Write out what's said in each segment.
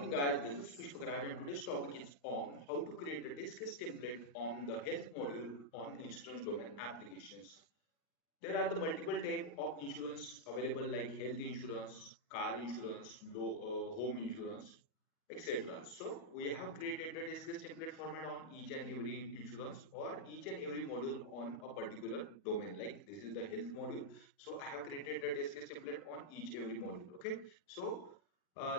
morning guys, this is Pushpakraj and today's topic is on how to create a test case template on the health module on insurance domain applications. There are the multiple type of insurance available like health insurance, car insurance, home insurance, etc. So we have created a test case template format on each and every insurance or each and every module on a particular domain. Like this is the health module, so I have created a test case template on each every module. Okay, so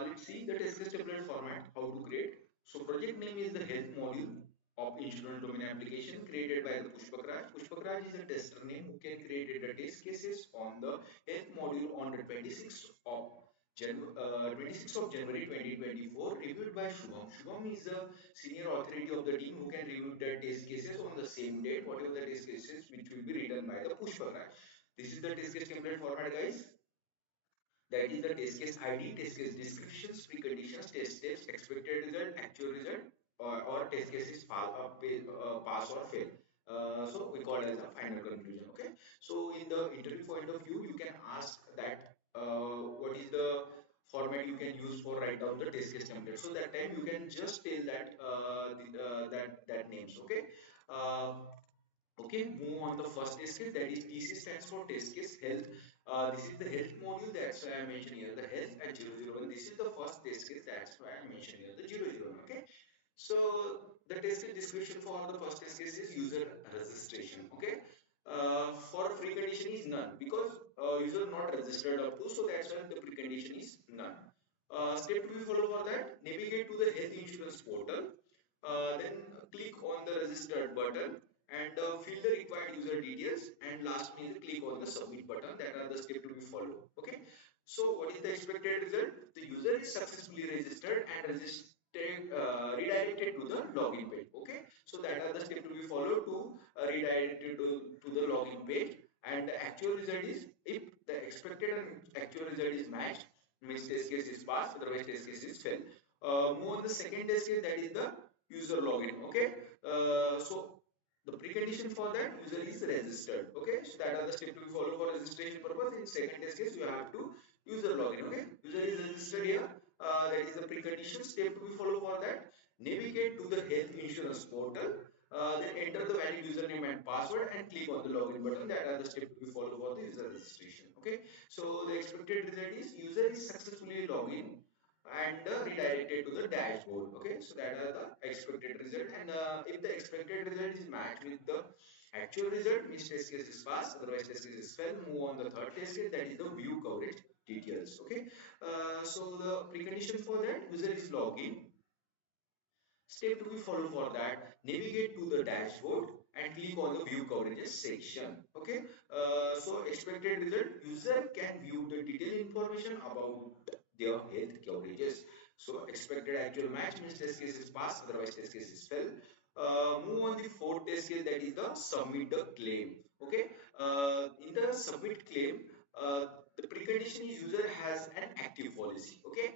let's see the test case template format how to create. So project name is the health module of insurance domain application created by the Pushpakraj. Pushpakraj is a tester name who can create the test cases on the health module on the 26th of 26th of January 2024, reviewed by Shubham. Shubham is the senior authority of the team who can review the test cases on the same date, whatever the test cases which will be written by the Pushpakraj. This is the test case template format, guys. That is the test case ID, test case descriptions, preconditions, test steps, expected result, actual result, or test cases pass or fail. So we call it as a final conclusion. Okay. So in the interview point of view, you can ask that what is the format you can use for write down the test case template. So that time you can just tell that that names. Okay. Uh, Okay, move on the first test case, that is TC stands for test case health. This is the health module, that's why I mentioned here the health and 001. This is the first test case, that's why I mentioned here the 001. Okay, so the test case description for the first test case is user registration. Okay, for precondition is none because user not registered up to, so that's why the precondition is none. Step to be follow for that, navigate to the health insurance portal, then click on the registered button and fill the required user details, and last is click on the submit button. That are the steps to be followed. Okay, so what is the expected result? The user is successfully registered and redirected to the login page. Okay, so that are the steps to be followed to redirect to the login page, and the actual result is if the expected and actual result is matched, means test case is passed, otherwise test case is fail. Move on the second test case, that is the user login. Okay, so the precondition for that user is registered. Okay, so that are the steps to be followed for registration purpose. In second test case, you have to user login. Okay, user is registered here. That is the precondition. Step to be followed for that. Navigate to the health insurance portal. Then enter the valid username and password and click on the login button. That are the steps to be followed for the user registration. Okay, so the expected result is user is successfully logged and redirected to the dashboard. Okay, so that are the expected result, and if the expected result is matched with the actual result, means test case is passed, otherwise test case is fail. Move on the third test case, that is the view coverage details. Okay, so the precondition for that user is login. Step to be followed for that, navigate to the dashboard and click on the view coverages section. Okay, so expected result, user can view the detailed information about their health coverages. So expected actual match means test case is passed, otherwise test case is fail. Move on the fourth test case, that is the submit the claim. Okay, in the submit claim, uh, the precondition is user has an active policy. Okay,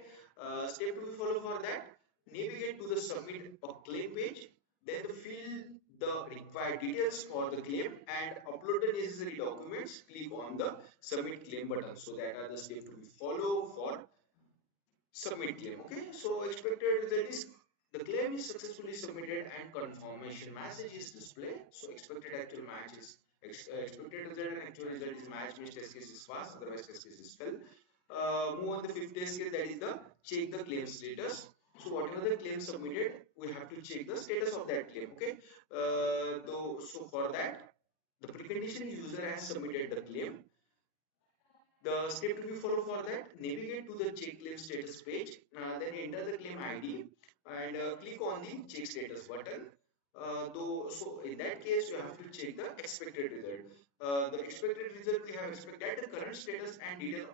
step to be followed for that, navigate to the submit a claim page, then fill the required details for the claim and upload the necessary documents. Click on the submit claim button. So that are the steps to be followed for submit claim. Okay, so expected result is the claim is successfully submitted and confirmation message is displayed. So expected actual match is expected result and actual result is match, means test case is passed, otherwise test case is fail. Move on the fifth test case, that is the check the claim status. So whatever the claim submitted, we have to check the status of that claim. Okay, so for that, the precondition user has submitted the claim. The step to be followed for that, navigate to the check claim status page, then enter the claim ID and click on the check status button. So in that case, you have to check the expected result. The expected result, we have expected the current status and detail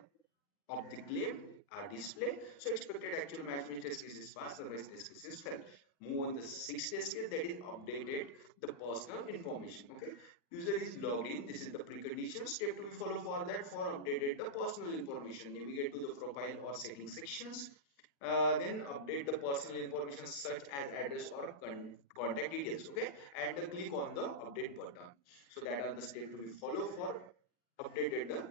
of the claim are displayed. So expected actual matching test case is passed, otherwise test case is failed. Move on the sixth test case, that is updated the personal information. Okay, user is logged in. This is the precondition. Step to be followed for that, for updated the personal information. Navigate to the profile or setting sections. Then update the personal information such as address or contact details. Okay, and click on the update button. So that are the steps to be followed for updated the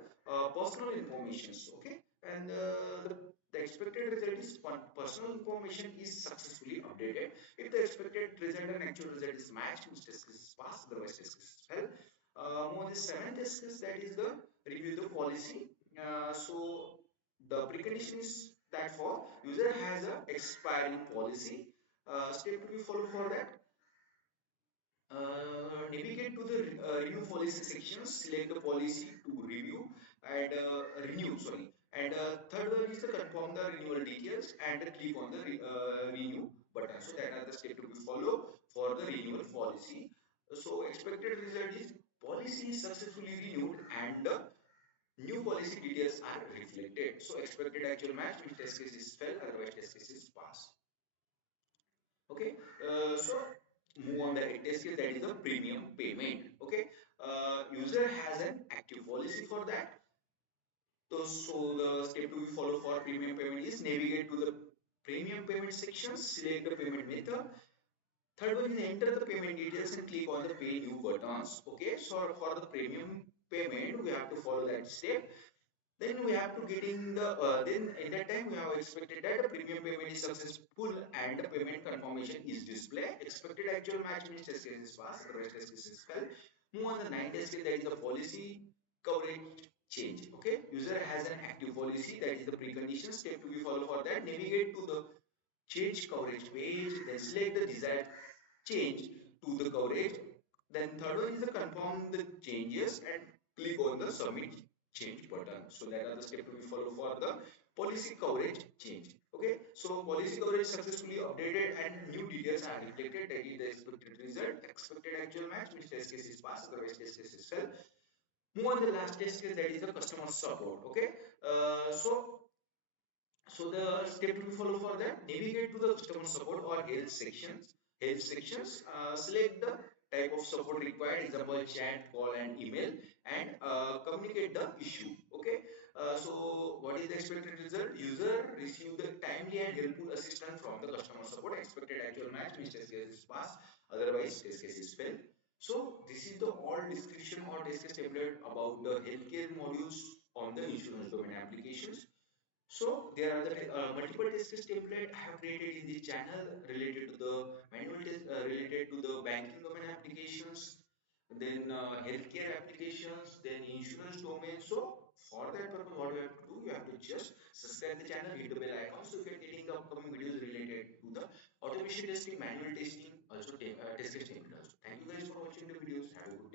personal information. Okay, and the expected result is personal information is successfully updated. If the expected result and actual result is matched, means test case is passed, otherwise test case is fail. More the seventh test case, that is the review the policy. So the precondition is that for user has a expiring policy. Step to be followed for that, navigate to the renew policy section, select the policy to review and renew, sorry. And third one is the confirm the renewal details and click on the renew button. So that are the steps to be followed for the renewal policy. So expected result is policy is successfully renewed and new policy details are reflected. So expected actual match means test case is fail, otherwise test case is pass. Okay, so move on the test case, that is the premium payment. Okay, user has an active policy for that. So the step to be follow for premium payment is navigate to the premium payment section, select the payment method. Third one is enter the payment details and click on the pay new buttons. Okay, so for the premium payment we have to follow that step. Then we have to get in the then in that time we have expected that the premium payment is successful and the payment confirmation is displayed. Expected actual match means test case is passed, otherwise test case is fail. Move on the ninth test case, that is the policy coverage change. Okay, user has an active policy, that is the precondition. Step to be follow for that, navigate to the change coverage page, then select the desired change to the coverage. Then third one is the confirm the changes and click on the submit change button. So that are the steps we follow for the policy coverage change. Okay, so policy coverage successfully updated and new details are reflected, that is the expected result. Expected actual match means test case is passed, otherwise test case is fail. Move on the last test case, that is the customer support. Okay, so the step to be follow for that, navigate to the customer support or health sections. Health sections, select the type of support required, example chat, call, and email, and communicate the issue. Okay. So what is the expected result? User receive the timely and helpful assistance from the customer support. Expected actual match means test case is pass, otherwise test case is fail. So this is the all description or test case template about the healthcare modules on the insurance domain applications. So there are the multiple test case template I have created in this channel related to the manual test, related to the banking domain applications, then healthcare applications, then insurance domain. So for that purpose, what you have to do, you have to just subscribe the channel, hit the bell icon, so you get getting the upcoming videos related to the automation testing, manual testing, also test case template. Also, thank you guys for watching the videos. Have a good